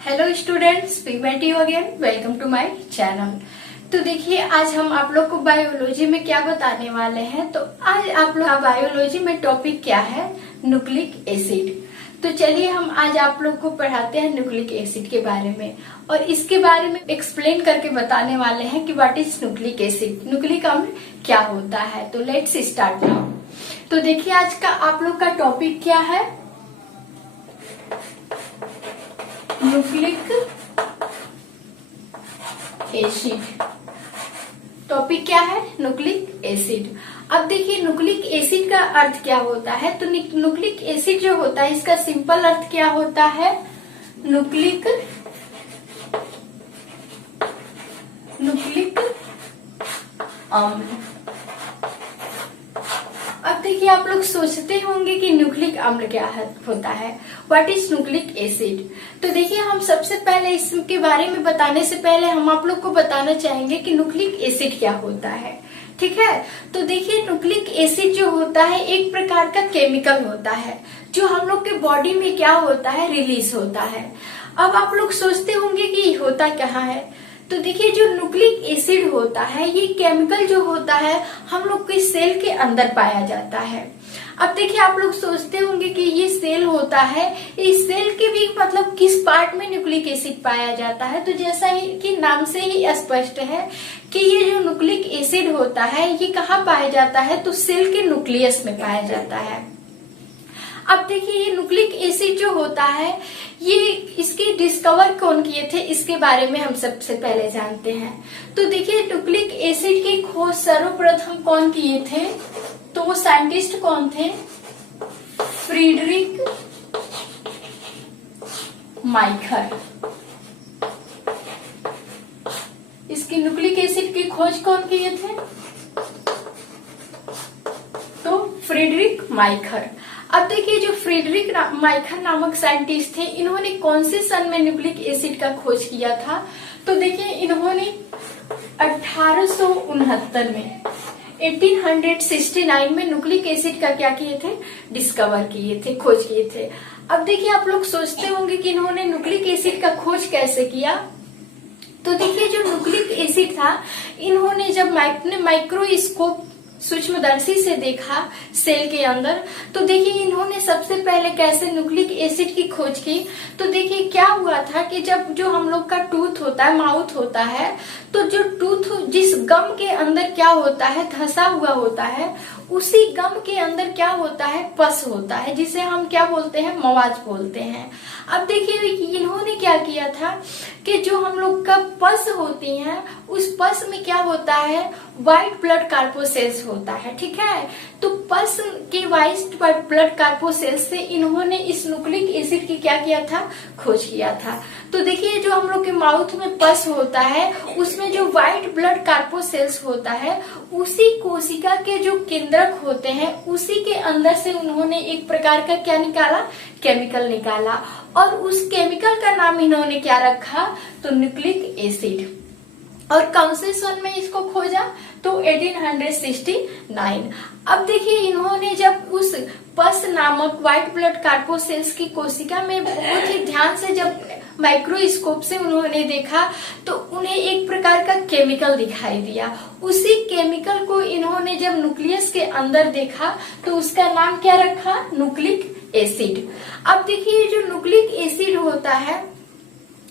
Hello students, we met you again. Welcome to my channel. तो देखिए, आज हम आप लोग को बायोलॉजी में क्या बताने वाले हैं। तो आज आप लोग का बायोलॉजी में टॉपिक क्या है? Nucleic acid. तो चलिए हम आज आप लोग को पढ़ाते हैं न्यूक्लिक एसिड के बारे में, और इसके बारे में एक्सप्लेन करके बताने वाले हैं कि what is nucleic acid, nucleic अम्ल क्या होता है। तो लेट्स स्टार्ट नाउ। तो देखिए, आज का आप लोग का टॉपिक क्या है? Nucleic acid. टॉपिक क्या है? Nucleic acid. अब देखिए, न्यूक्लिक एसिड का अर्थ क्या होता है। तो न्यूक्लिक एसिड जो होता है, इसका सिंपल अर्थ क्या होता है? न्यूक्लिक अम्ल। अब देखिए, आप लोग सोचते होंगे कि न्यूक्लिक अम्ल क्या होता है, व्हाट इज न्यूक्लिक एसिड। तो देखिए, हम सबसे पहले इसके बारे में बताने से पहले हम आप लोग को बताना चाहेंगे कि न्यूक्लिक एसिड क्या होता है। ठीक है, तो देखिए, न्यूक्लिक एसिड जो होता है एक प्रकार का केमिकल होता है जो हम लोग के बॉडी में क्या होता है, रिलीज होता है। अब आप लोग सोचते होंगे कि होता कहाँ है। तो देखिए, जो न्यूक्लिक एसिड होता है, ये केमिकल जो होता है हम लोग के सेल के अंदर पाया जाता है। अब देखिए, आप लोग सोचते होंगे कि ये सेल होता है, इस सेल के भी मतलब किस पार्ट में न्यूक्लिक एसिड पाया जाता है। तो जैसा ही कि नाम से ही स्पष्ट है कि ये जो न्यूक्लिक एसिड होता है ये कहाँ पाया जाता है, तो सेल के न्यूक्लियस में पाया जाता है। अब देखिए, ये न्यूक्लिक एसिड जो होता है, ये इसके डिस्कवर कौन किए थे, इसके बारे में हम सबसे पहले जानते हैं। तो देखिए, न्यूक्लिक एसिड की खोज सर्वप्रथम कौन किए थे? तो वो साइंटिस्ट कौन थे? फ्रीडरिक माइखर। इसकी न्यूक्लिक एसिड की खोज कौन किए थे? तो फ्रीडरिक माइखर। अब देखिए, जो फ्रीडरिक माइखर नामक साइंटिस्ट थे, इन्होंने कौन से सन में न्यूक्लिक एसिड का खोज किया था? तो देखिए, इन्होंने 1869 में 1869 में न्यूक्लिक एसिड का क्या किए थे? डिस्कवर किए थे, खोज किए थे। अब देखिए, आप लोग सोचते होंगे कि इन्होंने न्यूक्लिक एसिड का खोज कैसे किया। तो देखिए, जो न्यूक्लिक एसिड था, इन्होंने जब माइक्रोस्कोप सूक्ष्मदर्शी से देखा सेल के अंदर, तो देखिए इन्होंने सबसे पहले कैसे न्यूक्लिक एसिड की खोज की। तो देखिए, क्या हुआ था कि जब जो हम लोग का टूथ होता है, माउथ होता है, तो जो टूथ जिस गम के अंदर क्या होता है, धंसा हुआ होता है, उसी गम के अंदर क्या होता है, पस होता है, जिसे हम क्या बोलते हैं, मवाज बोलते हैं। अब देखिए, इन्होंने क्या किया था कि जो हम लोग का पस होती है, उस पस में क्या होता है, व्हाइट ब्लड कार्पोसेल्स होता है। ठीक है, तो पस के व्हाइट ब्लड कार्पोसेल्स से इन्होंने इस न्यूक्लिक एसिड की क्या किया था, खोज किया था। तो देखिए, जो हम लोग के माउथ में पस होता है, उसमें जो व्हाइट ब्लड कार्पोसेल्स होता है, उसी कोशिका के जो केंद्रक होते हैं, उसी के अंदर से उन्होंने एक प्रकार का क्या निकाला, केमिकल निकाला, और उस केमिकल का नाम इन्होंने क्या रखा, तो न्यूक्लिक एसिड। और कौन से सन में इसको खोजा, तो 1869। अब देखिए, इन्होंने जब उस पस नामक व्हाइट ब्लड कार्पोसेल्स की कोशिका में बहुत ही ध्यान से जब माइक्रोस्कोप से उन्होंने देखा, तो उन्हें एक प्रकार का केमिकल दिखाई दिया। उसी केमिकल को इन्होंने जब न्यूक्लियस के अंदर देखा, तो उसका नाम क्या रखा, न्यूक्लिक एसिड। अब देखिए, जो न्यूक्लिक एसिड होता है,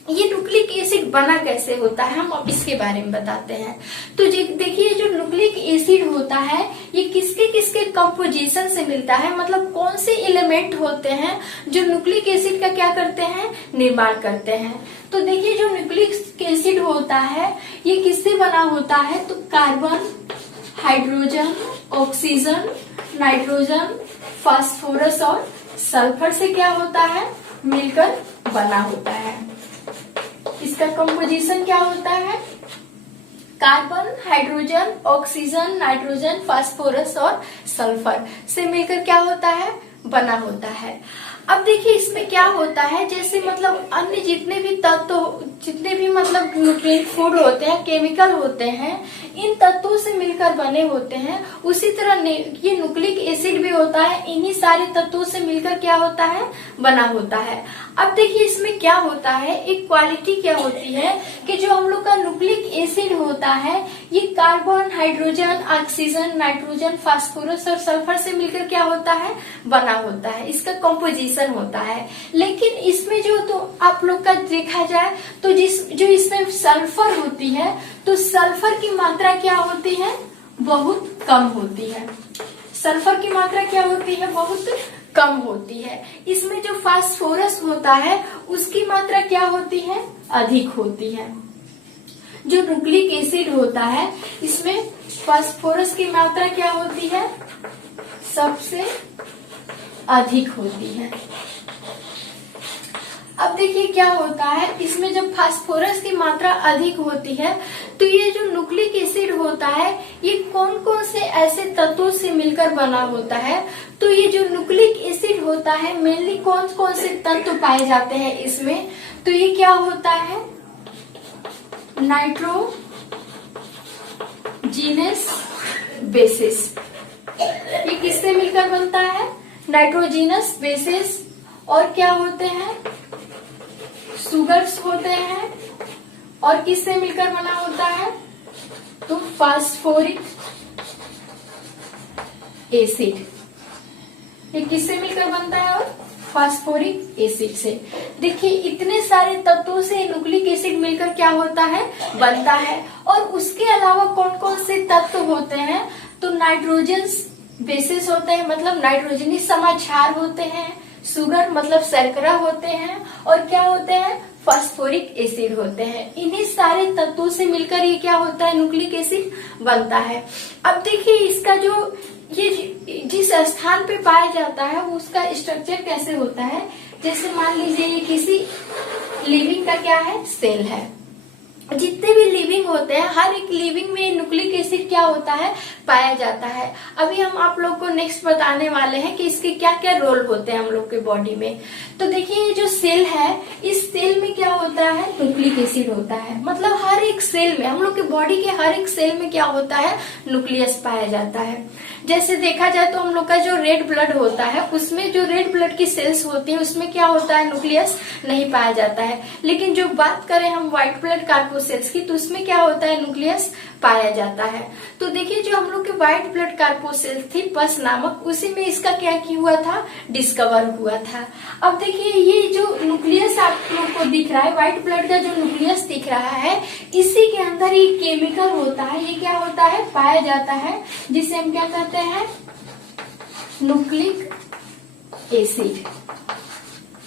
ये न्यूक्लिक एसिड बना कैसे होता है, हम अब इसके बारे में बताते हैं। तो देखिए, जो न्यूक्लिक एसिड होता है, ये किसके किसके कंपोजिशन से मिलता है, मतलब कौन से एलिमेंट होते हैं जो न्यूक्लिक एसिड का क्या करते हैं, निर्माण करते हैं। तो देखिए, जो न्यूक्लिक एसिड होता है, ये किससे बना होता है, तो carbon, hydrogen, oxygen, nitrogen, phosphorus और सल्फर से क्या होता है, मिलकर बना होता है। इसका कंपोजिशन क्या होता है, carbon, hydrogen, oxygen, nitrogen, phosphorus और सल्फर से मिलकर क्या होता है, बना होता है। अब देखिए इसमें क्या होता है, जैसे मतलब अन्य जितने भी तत्व, जितने भी मतलब न्यूट्रिएंट फूड होते हैं, केमिकल होते हैं, इन तत्वों से मिलकर बने होते हैं, उसी तरह ये न्यूक्लिक एसिड भी होता है, इन्हीं सारे तत्वों से मिलकर क्या होता है, बना होता है। अब देखिए इसमें क्या होता है, एक क्वालिटी क्या होती है कि जो हम लोग का न्यूक्लिक एसिड होता है, ये carbon, hydrogen, oxygen, nitrogen, phosphorus और सल्फर से मिलकर क्या होता है, बना होता है, इसका कंपोजिशन होता है। लेकिन इसमें जो तो आप लोग का देखा जाए तो जो इसमें सल्फर होती है, तो सल्फर की मात्रा क्या होती है, बहुत कम होती है। सल्फर की मात्रा क्या होती है, बहुत कम होती है। इसमें जो फास्फोरस होता है उसकी मात्रा क्या होती है, अधिक होती है। जो न्यूक्लिक एसिड होता है इसमें फास्फोरस की मात्रा क्या होती है, सबसे अधिक होती है। अब देखिए क्या होता है, इसमें जब फास्फोरस की मात्रा अधिक होती है तो ये जो न्यूक्लिक एसिड होता है ये कौन कौन से ऐसे तत्वों से मिलकर बना होता है, तो ये जो न्यूक्लिक एसिड होता है मेनली कौन कौन से तत्व पाए जाते हैं इसमें, तो ये क्या होता है, नाइट्रोजीनस बेसिस। ये किससे मिलकर बनता है, नाइट्रोजीनस बेसिस। और क्या होते हैं, सुगर्स होते हैं। और किससे मिलकर बना होता है, तो फास्फोरिक एसिड। ये किससे मिलकर बनता है, और फास्फोरिक एसिड से। देखिए इतने सारे तत्वों से न्यूक्लिक एसिड मिलकर क्या होता है, बनता है। और उसके अलावा कौन कौन से तत्व होते हैं, तो नाइट्रोजन बेसिस होते हैं, मतलब नाइट्रोजनी समाक्षार होते हैं, सुगर मतलब शर्करा होते हैं, और क्या होते हैं, फास्फोरिक एसिड होते हैं। इन्हीं सारे तत्वों से मिलकर ये क्या होता है, न्यूक्लिक एसिड बनता है। अब देखिए इसका जो ये जिस स्थान पे पाया जाता है वो उसका स्ट्रक्चर कैसे होता है, जैसे मान लीजिए ये किसी लिविंग का क्या है, सेल है। जितने भी लिविंग होते हैं हर एक लिविंग में न्यूक्लिक एसिड क्या होता है, पाया जाता है। अभी हम आप लोग को नेक्स्ट बताने वाले हैं कि इसके क्या क्या रोल होते हैं हम लोग के बॉडी में। तो देखिए ये जो सेल है, इस सेल में क्या होता है, न्यूक्लिक एसिड होता है। मतलब हर एक सेल में, हम लोग के बॉडी के हर एक सेल में क्या होता है, न्यूक्लियस पाया जाता है। जैसे देखा जाए तो हम लोग का जो रेड ब्लड होता है उसमें जो रेड ब्लड की सेल्स होती है उसमें क्या होता है, न्यूक्लियस नहीं पाया जाता है। लेकिन जो बात करें हम व्हाइट ब्लड कार्पोसेल्स की, तो उसमें क्या होता है, न्यूक्लियस पाया जाता है। तो देखिए जो हम लोग के व्हाइट ब्लड कार्पोसेल्स थी पस नामक, उसी में इसका क्या हुआ था, डिस्कवर हुआ था। अब देखिए ये जो न्यूक्लियस आप लोग को दिख रहा है, व्हाइट ब्लड का जो न्यूक्लियस दिख रहा है, इसी के अंदर ये केमिकल होता है, ये क्या होता है, पाया जाता है, जिसे हम क्या कहते हैं, न्यूक्लिक एसिड।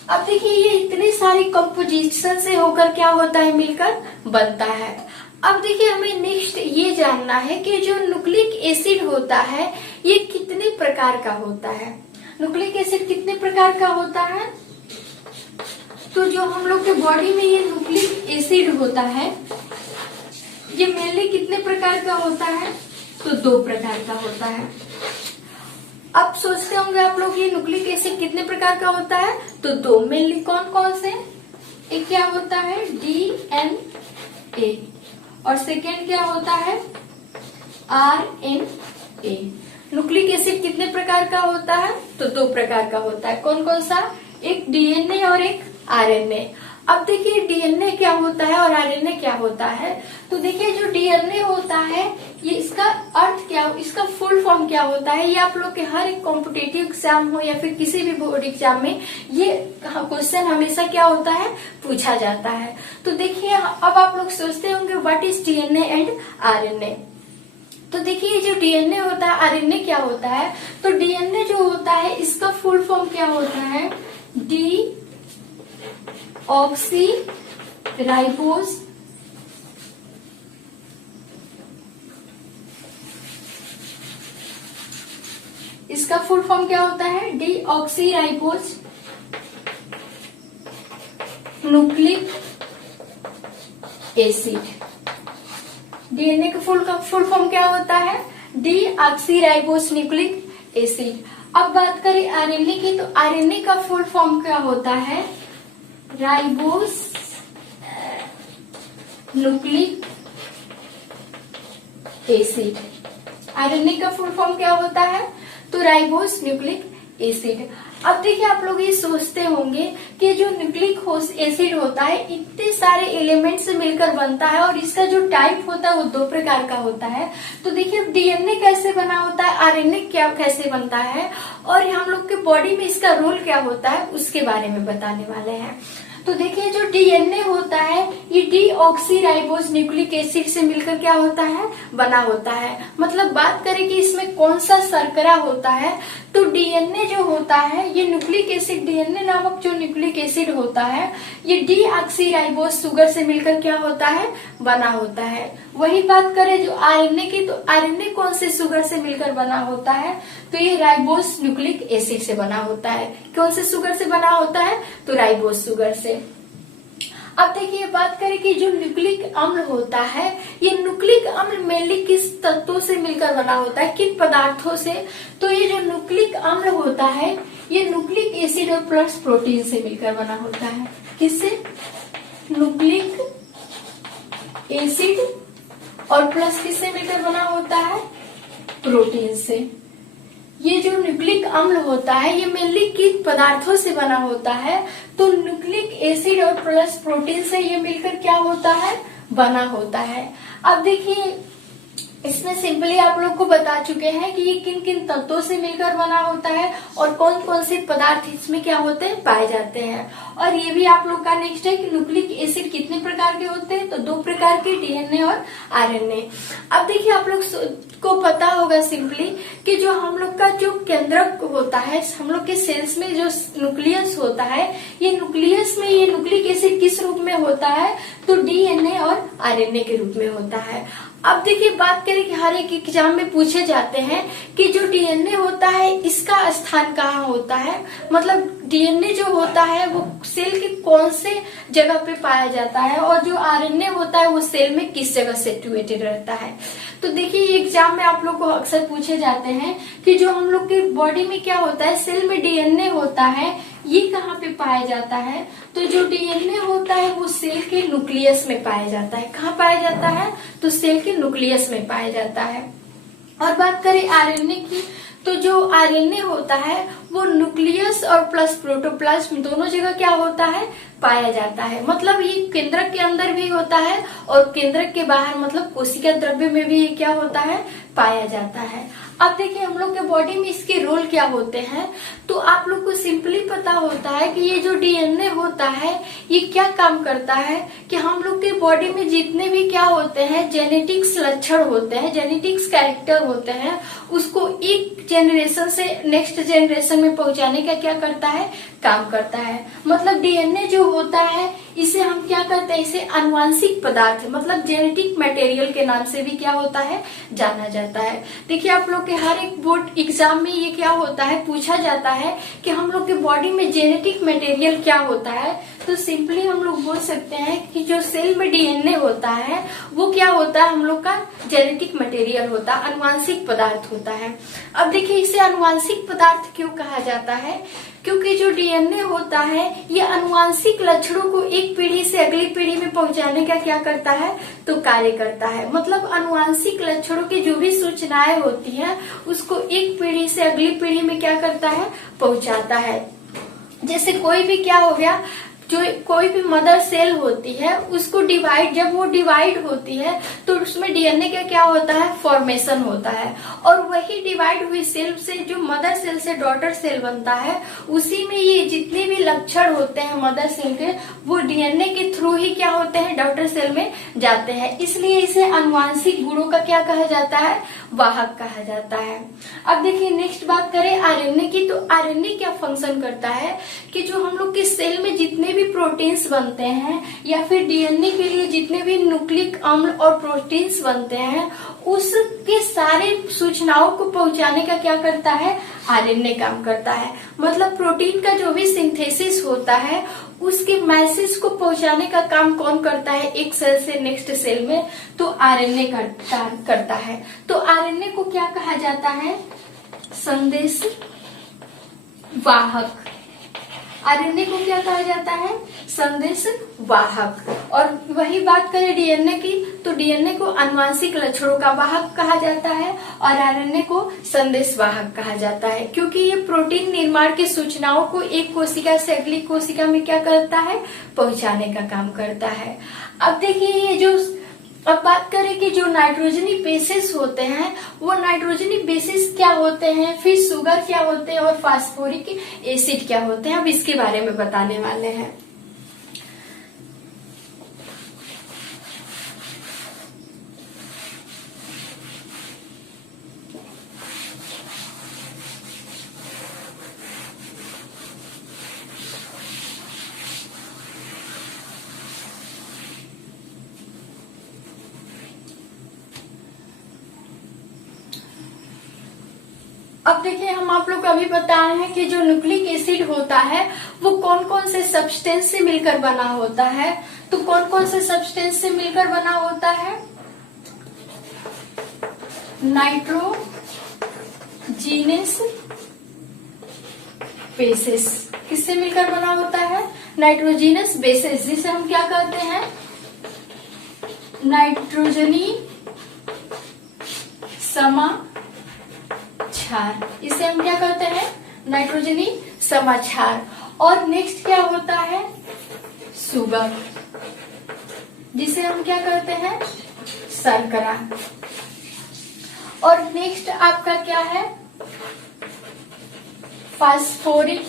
अब देखिए ये इतनी सारी कंपोजिशन से होकर क्या होता है, मिलकर बनता है। अब देखिए हमें नेक्स्ट ये जानना है कि जो न्यूक्लिक एसिड होता है ये कितने प्रकार का होता है। न्यूक्लिक एसिड कितने प्रकार का होता है, तो जो हम लोग के बॉडी में ये न्यूक्लिक एसिड होता है ये मेनली कितने प्रकार का होता है, तो 2 प्रकार का होता है। अब सोचते होंगे आप लोग ये न्यूक्लिक एसिड कितने प्रकार का होता है, तो 2 मेनली कौन कौन से, एक क्या होता है, DNA, और सेकेंड क्या होता है, RNA। न्यूक्लिक एसिड कितने प्रकार का होता है, तो 2 प्रकार का होता है। कौन कौन सा, एक DNA और एक RNA। अब देखिए डीएनए क्या होता है और आरएनए क्या होता है, तो देखिए जो डीएनए होता है ये इसका अर्थ क्या, इसका फुल फॉर्म क्या होता है, ये आप लोग के हर एक कॉम्पिटेटिव एग्जाम हो या फिर किसी भी बोर्ड एग्जाम में ये क्वेश्चन हमेशा क्या होता है, पूछा जाता है। तो देखिए अब आप लोग सोचते होंगे what is DNA and RNA. तो देखिए जो डीएनए होता है, आरएनए क्या होता है, तो डीएनए जो होता है इसका फुल फॉर्म क्या होता है, डी ऑक्सी राइबोज इसका फुल फॉर्म क्या होता है, D oxy ribose nucleic acid. DNA का फुल फॉर्म क्या होता है, D oxy ribose nucleic acid. अब बात करें आरएनए की, तो आरएनए का फुल फॉर्म क्या होता है? Ribose nucleic acid. आरएनए का फुल फॉर्म क्या होता है? तो राइबोस न्यूक्लिक एसिड। अब देखिए आप लोग ये सोचते होंगे कि जो न्यूक्लिक एसिड होता है इतने सारे एलिमेंट से मिलकर बनता है और इसका जो टाइप होता है वो दो प्रकार का होता है। तो देखिए डीएनए कैसे बना होता है, आरएनए क्या कैसे बनता है और हम लोग के बॉडी में इसका रोल क्या होता है उसके बारे में बताने वाले हैं। तो देखिए जो डीएनए होता है ये डीऑक्सीराइबोस न्यूक्लिक एसिड से मिलकर क्या होता है? बना होता है। मतलब बात करें कि इसमें कौन सा शर्करा होता है, तो डीएनए जो होता है ये न्यूक्लिक एसिड, डीएनए नामक जो न्यूक्लिक एसिड होता है ये डीऑक्सीराइबोस शुगर से मिलकर क्या होता है? बना होता है। वही बात करें जो आरएनए की, तो आरएनए कौन से शुगर से मिलकर बना होता है? तो ये राइबोस न्यूक्लिक एसिड से बना होता है। कौन से शुगर से बना होता है? तो राइबोस शुगर से। अब देखिए बात करें कि जो न्यूक्लिक अम्ल होता है ये न्यूक्लिक अम्ल मेनली किस तत्वों से मिलकर बना होता है, किन पदार्थों से? तो ये जो न्यूक्लिक अम्ल होता है ये न्यूक्लिक एसिड और प्लस प्रोटीन से मिलकर बना होता है। किससे? न्यूक्लिक एसिड और प्लस किससे मिलकर बना होता है? प्रोटीन से। ये जो न्यूक्लिक अम्ल होता है ये मेनली किन पदार्थों से बना होता है? तो न्यूक्लिक एसिड और प्लस प्रोटीन से ये मिलकर क्या होता है? बना होता है। अब देखिए इसमें सिंपली आप लोग को बता चुके हैं कि ये किन किन तत्वों से मिलकर बना होता है और कौन कौन से पदार्थ इसमें क्या होते हैं? पाए जाते हैं। और ये भी आप लोग का नेक्स्ट है कि न्यूक्लिक एसिड कितने प्रकार के होते हैं? तो दो प्रकार के, डीएनए और आरएनए। अब देखिए आप लोग को पता होगा सिंपली कि जो हम लोग का जो केंद्रक होता है, हम लोग के सेल्स में जो न्यूक्लियस होता है ये न्यूक्लियस में ये न्यूक्लिक एसिड किस रूप में होता है? तो डीएनए और आरएनए के रूप में होता है। अब देखिए बात करें कि हर एक एग्जाम में पूछे जाते हैं कि जो डीएनए होता है इसका स्थान कहाँ होता है, मतलब डीएनए जो होता है वो सेल के कौन से जगह पे पाया जाता है और जो आरएनए होता है वो सेल में किस जगह सिचुएटेड रहता है। तो देखिए ये एग्जाम में आप लोग को अक्सर पूछे जाते हैं कि जो हम लोग के बॉडी में क्या होता है, सेल में डीएनए होता है ये कहाँ पे पाया जाता है? तो जो डीएनए होता है वो सेल के न्यूक्लियस में पाया जाता है। कहाँ पाया जाता है? तो सेल के न्यूक्लियस में पाया जाता है। और बात करें आरएनए की, तो जो आरएनए होता है वो न्यूक्लियस और प्लस प्रोटोप्लाज्म दोनों जगह क्या होता है? पाया जाता है। मतलब ये केंद्रक के अंदर भी होता है और केंद्रक के बाहर मतलब कोशिका द्रव्य में भी ये क्या होता है? पाया जाता है। अब देखिए हम लोग के बॉडी में इसके रोल क्या होते हैं, तो आप लोग को सिंपली पता होता है कि ये जो डीएनए होता है ये क्या काम करता है कि हम लोग के बॉडी में जितने भी क्या होते हैं जेनेटिक्स लक्षण होते हैं, जेनेटिक्स कैरेक्टर होते हैं, उसको एक जेनरेशन से नेक्स्ट जेनरेशन में पहुंचाने का क्या करता है? काम करता है। मतलब डीएनए जो होता है इसे हम क्या करते हैं? इसे आनुवांशिक पदार्थ मतलब जेनेटिक मटेरियल के नाम से भी क्या होता है? जाना जाता है। देखिए आप लोग के हर एक बोर्ड एग्जाम में ये क्या होता है? पूछा जाता है कि हम लोग के बॉडी में जेनेटिक मटेरियल क्या होता है। तो सिंपली हम लोग बोल सकते हैं कि जो सेल में डीएनए होता है वो क्या होता है? हम लोग का जेनेटिक मटेरियल होता है, आनुवांशिक पदार्थ होता है। अब देखिए इसे आनुवांशिक पदार्थ क्यों कहा जाता है? क्योंकि जो डीएनए होता है ये आनुवांशिक लक्षणों को एक पीढ़ी से अगली पीढ़ी में पहुंचाने का क्या करता है? तो कार्य करता है। मतलब आनुवांशिक लक्षणों की जो भी सूचनाएं होती हैं उसको एक पीढ़ी से अगली पीढ़ी में क्या करता है? पहुंचाता है। जैसे कोई भी क्या हो गया, जो कोई भी मदर सेल होती है उसको डिवाइड, जब वो डिवाइड होती है तो उसमें डीएनए का क्या होता है? फॉर्मेशन होता है। और वही डिवाइड हुई सेल से जो मदर सेल से डॉटर सेल बनता है उसी में ये जितने भी लक्षण होते हैं मदर सेल के वो डीएनए के थ्रू ही क्या होते हैं? डॉटर सेल में जाते हैं। इसलिए इसे आनुवांशिक गुणों का क्या कहा जाता है? वाहक कहा जाता है। अब देखिए नेक्स्ट बात करें आरएनए की, तो आरएनए क्या फंक्शन करता है कि जो हम लोग के सेल में जितने भी प्रोटीन्स बनते हैं या फिर डीएनए के लिए जितने भी न्यूक्लिक अम्ल और प्रोटीन्स बनते हैं उसके सारे सूचनाओं को पहुंचाने का क्या करता है? आरएनए काम करता है। मतलब प्रोटीन का जो भी सिंथेसिस होता है उसके मैसेज को पहुंचाने का काम कौन करता है? एक सेल से नेक्स्ट सेल में, तो आरएनए करता है। तो आरएनए को क्या कहा जाता है? संदेश वाहक। आरएनए को क्या कहा जाता है? संदेश वाहक। और वही बात करें डीएनए की, तो डीएनए को आनुवांशिक लक्षणों का वाहक कहा जाता है और आरएनए को संदेश वाहक कहा जाता है, क्योंकि ये प्रोटीन निर्माण की सूचनाओं को एक कोशिका से अगली कोशिका में क्या करता है? पहुंचाने का काम करता है। अब देखिए ये जो अब बात करें कि जो नाइट्रोजनी बेसिस होते हैं वो नाइट्रोजनी बेसिस क्या होते हैं, फिर शुगर क्या होते हैं और फास्फोरिक एसिड क्या होते हैं, अब इसके बारे में बताने वाले हैं। अब देखिए हम आप लोग अभी बताए हैं कि जो न्यूक्लिक एसिड होता है वो कौन कौन से सब्सटेंस से मिलकर बना होता है। तो कौन कौन से सब्सटेंस से मिलकर बना होता है? Nitrogenous basis. किससे मिलकर बना होता है? नाइट्रोजीनस बेसिस, जिसे हम क्या कहते हैं? नाइट्रोजनी समाक्षार। इसे हम क्या कहते हैं? नाइट्रोजनी समाक्षार। और नेक्स्ट क्या होता है? शुगर, जिसे हम क्या कहते हैं? शर्करा। और नेक्स्ट आपका क्या है? Phosphoric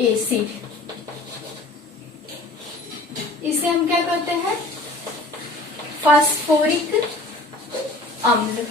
acid. इसे हम क्या कहते हैं? फास्फोरिक अम्ल।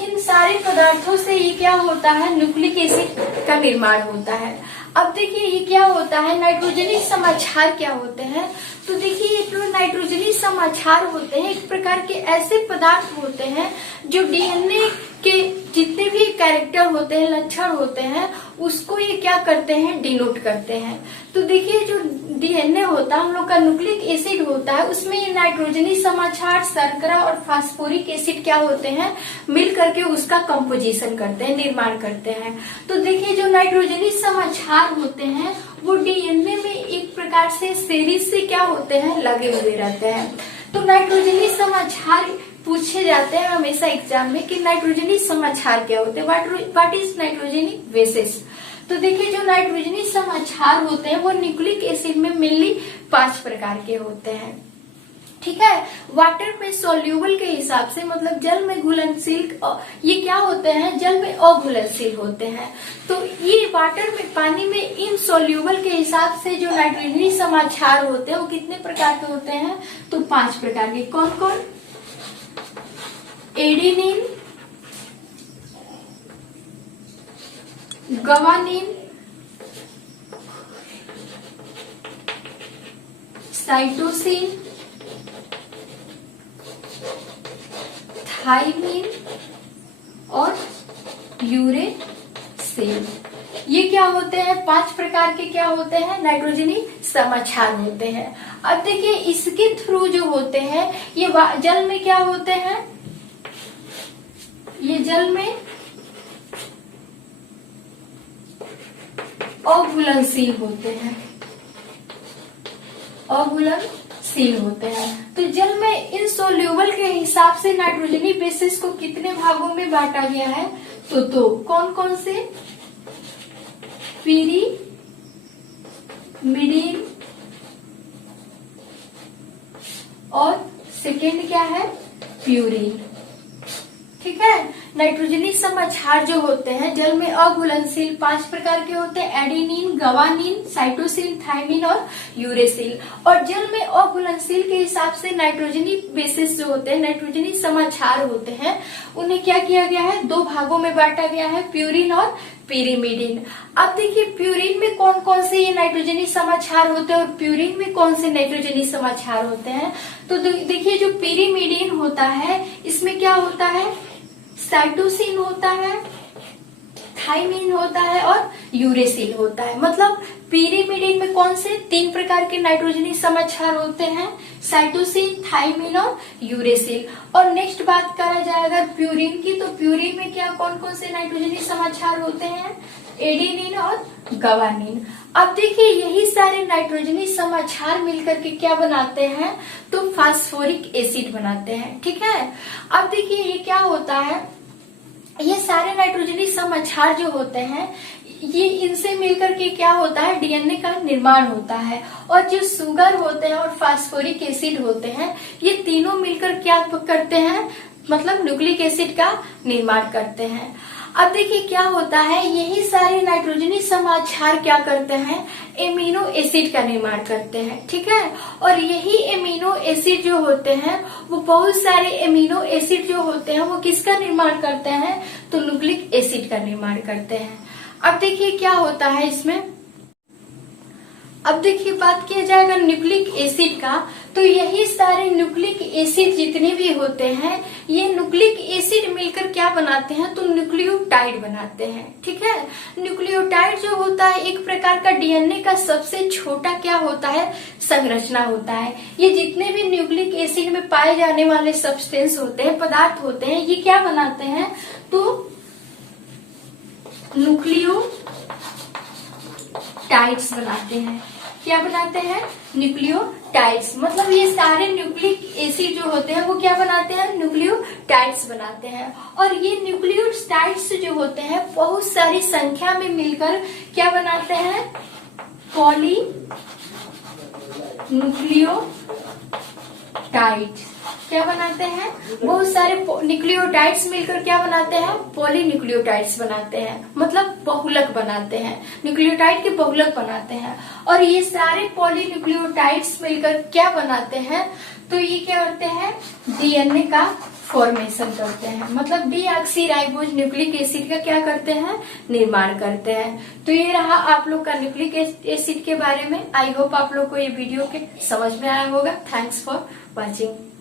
इन सारे पदार्थों से ये क्या होता है? न्यूक्लिक एसिड का निर्माण होता है। अब देखिए ये क्या होता है? नाइट्रोजनी समाक्षार क्या होते हैं? तो देखिए जो नाइट्रोजनी समाक्षार होते हैं एक प्रकार के ऐसे पदार्थ होते हैं जो डीएनए के जितने भी कैरेक्टर होते हैं, लक्षण होते हैं, उसको ये क्या करते हैं? डिनोट करते हैं। तो देखिए जो डीएनए होता है, हम लोग का न्यूक्लिक एसिड होता है, उसमें ये नाइट्रोजनी समाक्षार, शर्करा और फास्फोरिक एसिड क्या होते हैं? मिल करके उसका कंपोजिशन करते हैं, निर्माण करते हैं। तो देखिए जो नाइट्रोजनी समाक्षार होते हैं वो डीएनए में एक प्रकार से सीरीज से क्या होते हैं? लगे हुए रहते हैं। तो नाइट्रोजनी समाक्षार पूछे जाते हैं हमेशा एग्जाम में कि नाइट्रोजनी समाक्षार क्या होते हैं, व्हाट इज नाइट्रोजनी बेसिस। तो देखिए जो नाइट्रोजनी समाक्षार होते हैं वो न्यूक्लिक एसिड में मेनली 5 प्रकार के होते हैं। ठीक है, वाटर में सोल्यूबल के हिसाब से, मतलब जल में घुलनशील, ये क्या होते हैं? जल में अघुलनशील होते हैं। तो ये वाटर में, पानी में इनसोल्यूबल के हिसाब से जो नाइट्रोजनी समाक्षार होते हैं वो कितने प्रकार के होते हैं? तो 5 प्रकार के। कौन कौन? एडेनिन, गवानिन, साइटोसिन, थाइमिन और यूरेसिल। ये क्या होते हैं? 5 प्रकार के क्या होते हैं? नाइट्रोजनी समाक्षार होते हैं। अब देखिए इसके थ्रू जो होते हैं ये जल में क्या होते हैं? ये जल में अघुलनशील होते हैं, अघुलनशील होते हैं। तो जल में इनसोल्यूबल के हिसाब से नाइट्रोजनी बेसिस को कितने भागों में बांटा गया है? तो 2। कौन कौन से? पिरीमिडीन और सेकेंड क्या है? प्यूरिन। ठीक है, नाइट्रोजनी समाक्षार जो होते हैं जल में अघुलनशील 5 प्रकार के होते हैं, एडेनिन, गवानिन, साइटोसिन, थाइमिन और यूरेसिल। और जल में अघुलनशील के हिसाब से नाइट्रोजनी बेसिस जो होते हैं, नाइट्रोजनी समाक्षार होते हैं, उन्हें क्या किया गया है? 2 भागों में बांटा गया है, प्यूरिन और पिरीमिडीन। अब देखिए प्यूरिन में कौन कौन से ये नाइट्रोजनी समाक्षार होते हैं और प्यूरिन में कौन से नाइट्रोजनी समाक्षार होते हैं। तो देखिए जो पिरीमिडीन होता है इसमें क्या होता है? साइटोसिन होता है, थाइमिन होता है और यूरेसिल होता है। मतलब पिरीमिडीन में कौन से 3 प्रकार के नाइट्रोजनी समाक्षार होते हैं? साइटोसिन, थाइमिन और यूरेसिल। और नेक्स्ट बात करा जाए अगर प्यूरिन की, तो प्यूरिन में क्या कौन कौन से नाइट्रोजनी समाचार होते हैं? एडेनिन और गवानीन। अब देखिए यही सारे नाइट्रोजनी समाचार मिलकर के क्या बनाते हैं? तो फास्फोरिक एसिड बनाते हैं। ठीक है, अब देखिए ये क्या होता है, ये सारे नाइट्रोजनी समाचार जो होते हैं ये इनसे मिलकर के क्या होता है? डीएनए का निर्माण होता है। और जो शुगर होते हैं और फास्फोरिक एसिड होते हैं ये तीनों मिलकर क्या करते हैं? मतलब न्यूक्लिक एसिड का निर्माण करते हैं। अब देखिए क्या होता है, यही सारे नाइट्रोजनी समाचार क्या करते हैं? एमिनो एसिड का निर्माण करते हैं। ठीक है, और यही एमिनो एसिड जो होते हैं वो बहुत सारे एमिनो एसिड जो होते हैं वो किसका निर्माण करते हैं? तो न्यूक्लिक एसिड का निर्माण करते हैं। अब देखिए क्या होता है इसमें, अब देखिए बात किया जाएगा न्यूक्लिक एसिड का, तो यही सारे न्यूक्लिक एसिड जितने भी होते हैं ये न्यूक्लिक एसिड मिलकर क्या बनाते हैं? तो न्यूक्लियोटाइड बनाते हैं। ठीक है, न्यूक्लियोटाइड जो होता है एक प्रकार का डीएनए का सबसे छोटा क्या होता है? संरचना होता है। ये जितने भी न्यूक्लिक एसिड में पाए जाने वाले सब्सटेंस होते हैं, पदार्थ होते हैं, ये क्या बनाते हैं? तो न्यूक्लियोटाइड्स बनाते हैं। क्या बनाते हैं? न्यूक्लियोटाइड्स। मतलब ये सारे न्यूक्लिक एसिड जो होते हैं वो क्या बनाते हैं? न्यूक्लियोटाइड्स बनाते हैं। और ये न्यूक्लियोटाइड्स जो होते हैं बहुत सारी संख्या में मिलकर क्या बनाते हैं? Poly nucleotides. क्या बनाते हैं? बहुत सारे न्यूक्लियोटाइड्स मिलकर क्या बनाते हैं? पॉलीन्यूक्लियोटाइड्स बनाते हैं। मतलब बहुलक बनाते हैं, न्यूक्लियोटाइड के बहुलक बनाते हैं। और ये सारे पॉलीन्यूक्लियोटाइड्स मिलकर क्या बनाते हैं? तो ये क्या करते हैं? डीएनए का फॉर्मेशन करते हैं। मतलब डीऑक्सीराइबोज न्यूक्लिक एसिड का क्या करते हैं? निर्माण करते हैं। तो ये रहा आप लोग का न्यूक्लिक एसिड के बारे में। आई होप आप लोग को ये वीडियो के समझ में आया होगा। Thanks for watching.